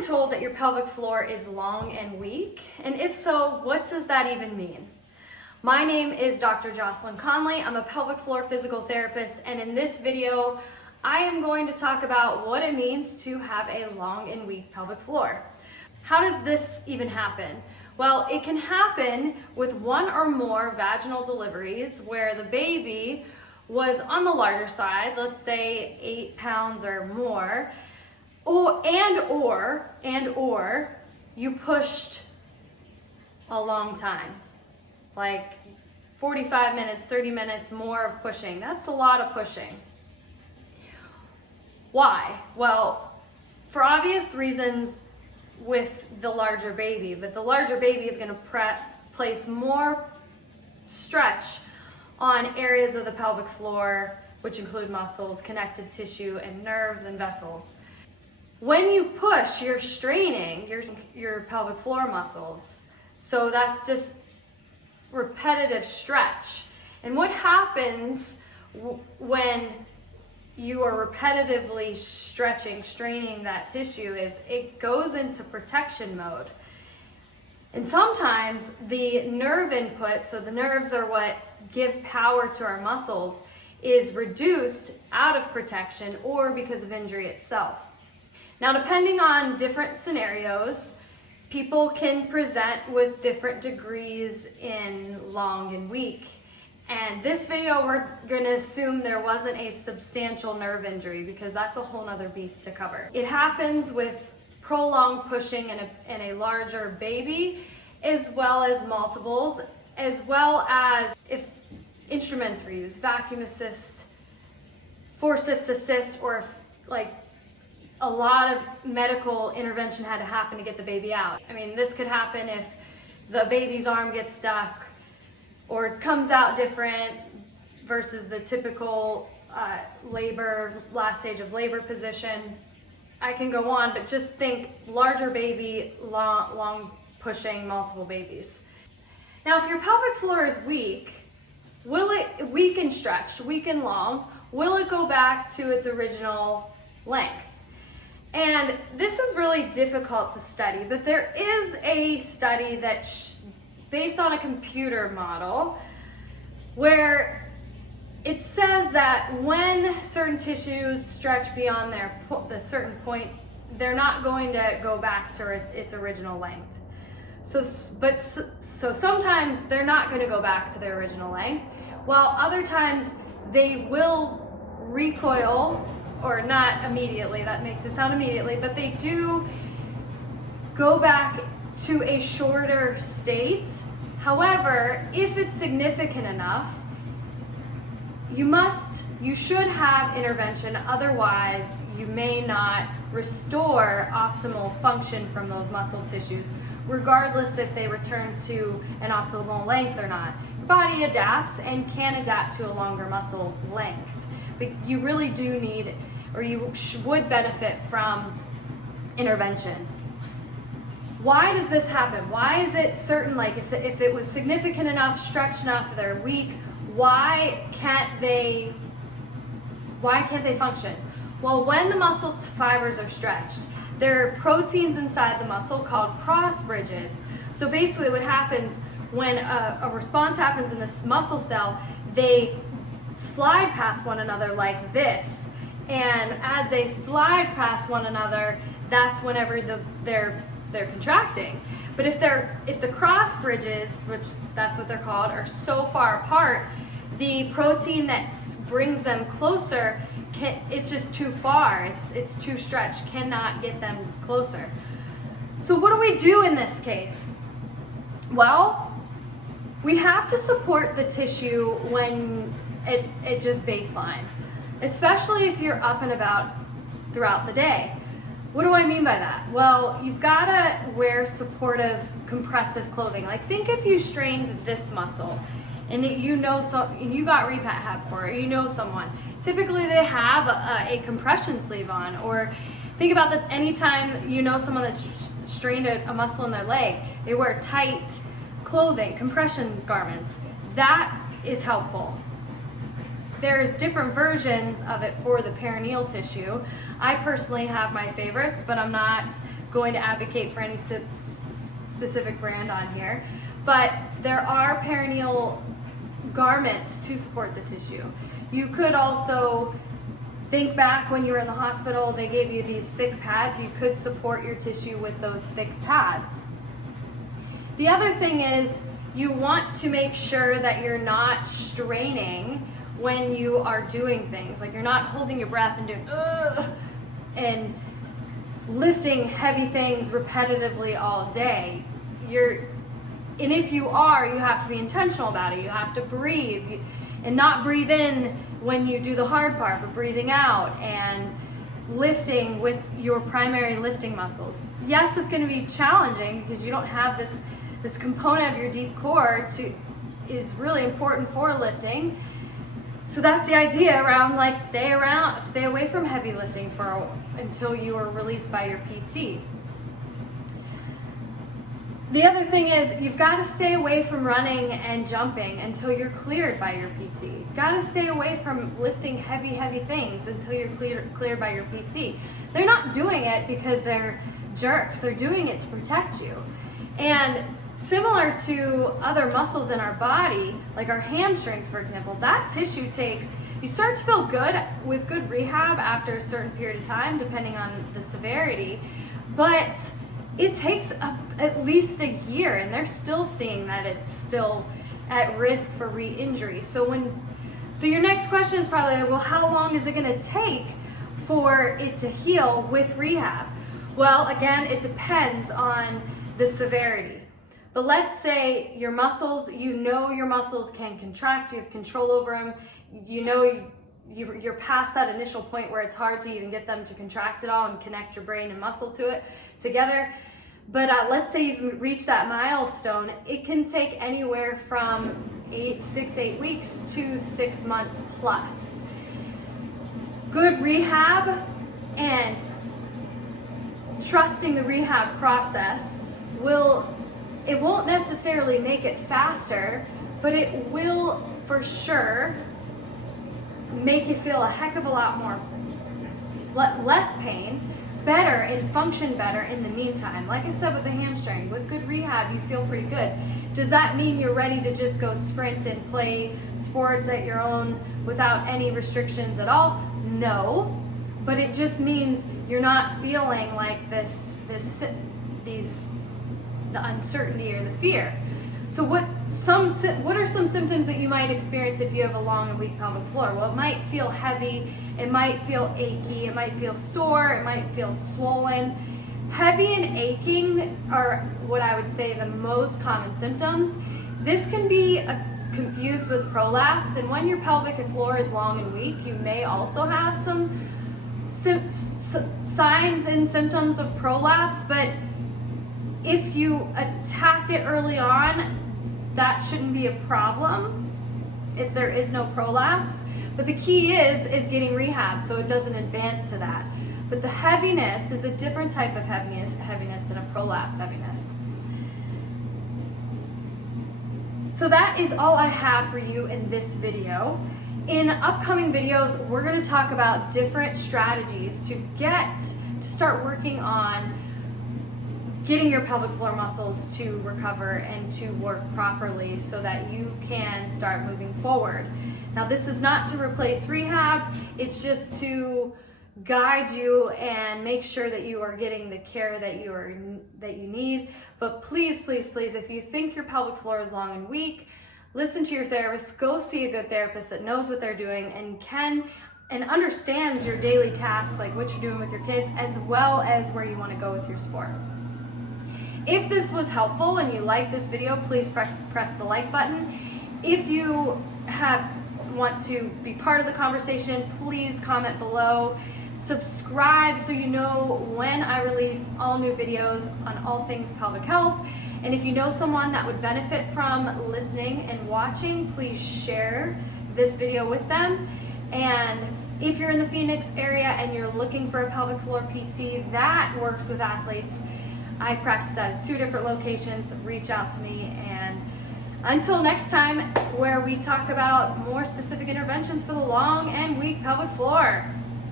been told that your pelvic floor is long and weak? And if so, what does that even mean? My name is Dr. Jocelyn Conley. I'm a pelvic floor physical therapist, and in this video, I am going to talk about what it means to have a long and weak pelvic floor. How does this even happen? Well, it can happen with one or more vaginal deliveries where the baby was on the larger side, let's say 8 pounds or more, or you pushed a long time, like 45 minutes, 30 minutes more of pushing. That's a lot of pushing. Why? Well, for obvious reasons with the larger baby, but the larger baby is going to place more stretch on areas of the pelvic floor, which include muscles, connective tissue, and nerves and vessels. When you push, you're straining your pelvic floor muscles. So that's just repetitive stretch. And what happens when you are repetitively straining that tissue is it goes into protection mode. And sometimes the nerve input, so the nerves are what give power to our muscles, is reduced out of protection or because of injury itself. Now, depending on different scenarios, people can present with different degrees in long and weak. And this video, we're going to assume there wasn't a substantial nerve injury because that's a whole nother beast to cover. It happens with prolonged pushing in a larger baby, as well as multiples, as well as if instruments were used, vacuum assist, forceps assist, or if like a lot of medical intervention had to happen to get the baby out. I mean, this could happen if the baby's arm gets stuck or comes out different versus the typical last stage of labor position. I can go on, but just think larger baby, long pushing, multiple babies. Now, if your pelvic floor is weak, weak and stretched, weak and long, will it go back to its original length? And this is really difficult to study, but there is a study that's based on a computer model where it says that when certain tissues stretch beyond the certain point, they're not going to go back to its original length. So sometimes they're not going to go back to their original length, while other times they will recoil, or not immediately, that makes it sound immediately, but they do go back to a shorter state. However, if it's significant enough, you should have intervention, otherwise you may not restore optimal function from those muscle tissues, regardless if they return to an optimal length or not. Your body adapts and can adapt to a longer muscle length, but you really do need, or you would benefit from intervention. Why does this happen? Why is it certain, like if it was significant enough, stretched enough, they're weak, why can't they function? Well, when the muscle fibers are stretched, there are proteins inside the muscle called cross bridges. So basically what happens when a response happens in this muscle cell, they slide past one another like this. And as they slide past one another, that's whenever they're contracting. But if the cross bridges, which that's what they're called, are so far apart, the protein that brings them closer, it's just too far. It's too stretched, cannot get them closer. So what do we do in this case? Well, we have to support the tissue when it just baseline, especially if you're up and about throughout the day. What do I mean by that? Well, you've got to wear supportive, compressive clothing. Like think if you strained this muscle and you got rehab for it, you know someone. Typically they have a compression sleeve on, or think about that anytime you know someone that's strained a muscle in their leg, they wear tight clothing, compression garments. That is helpful. There's different versions of it for the perineal tissue. I personally have my favorites, but I'm not going to advocate for any specific brand on here. But there are perineal garments to support the tissue. You could also think back when you were in the hospital, they gave you these thick pads. You could support your tissue with those thick pads. The other thing is you want to make sure that you're not straining when you are doing things. Like you're not holding your breath and doing and lifting heavy things repetitively all day. And if you are, you have to be intentional about it. You have to breathe and not breathe in when you do the hard part, but breathing out and lifting with your primary lifting muscles. Yes, it's going to be challenging because you don't have this component of your deep core is really important for lifting. So that's the idea around like stay away from heavy lifting until you are released by your PT. The other thing is you've got to stay away from running and jumping until you're cleared by your PT. You've got to stay away from lifting heavy things until you're cleared by your PT. They're not doing it because they're jerks. They're doing it to protect you. And similar to other muscles in our body, like our hamstrings, for example, that tissue you start to feel good with good rehab after a certain period of time, depending on the severity, but it takes at least a year, and they're still seeing that it's still at risk for re-injury. So your next question is probably, well, how long is it going to take for it to heal with rehab? Well, again, it depends on the severity. But let's say your muscles, your muscles can contract, you have control over them, you're past that initial point where it's hard to even get them to contract at all and connect your brain and muscle to it together. But let's say you've reached that milestone, it can take anywhere from 8 weeks to 6 months plus. Good rehab and trusting the rehab process it won't necessarily make it faster, but it will for sure make you feel a heck of a lot more less pain, better, and function better in the meantime. Like I said with the hamstring, with good rehab you feel pretty good. Does that mean you're ready to just go sprint and play sports at your own without any restrictions at all? No, but it just means you're not feeling like the uncertainty or the fear. So what are some symptoms that you might experience if you have a long and weak pelvic floor? Well, it might feel heavy, it might feel achy, it might feel sore, it might feel swollen. Heavy and aching are what I would say the most common symptoms. This can be confused with prolapse, and when your pelvic floor is long and weak, you may also have some signs and symptoms of prolapse, but if you attack it early on, that shouldn't be a problem if there is no prolapse. But the key is getting rehab so it doesn't advance to that. But the heaviness is a different type of heaviness than a prolapse heaviness. So that is all I have for you in this video. In upcoming videos, we're going to talk about different strategies to start working on getting your pelvic floor muscles to recover and to work properly so that you can start moving forward. Now, this is not to replace rehab, it's just to guide you and make sure that you are getting the care that you need. But please, if you think your pelvic floor is long and weak, listen to your therapist, go see a good therapist that knows what they're doing and understands your daily tasks, like what you're doing with your kids, as well as where you want to go with your sport. If this was helpful and you like this video, please press the like button. If you want to be part of the conversation, please comment below. Subscribe so you know when I release all new videos on all things pelvic health. And if you know someone that would benefit from listening and watching, please share this video with them. And if you're in the Phoenix area and you're looking for a pelvic floor PT that works with athletes, I practice at 2 different locations. Reach out to me, and until next time, where we talk about more specific interventions for the long and weak pelvic floor.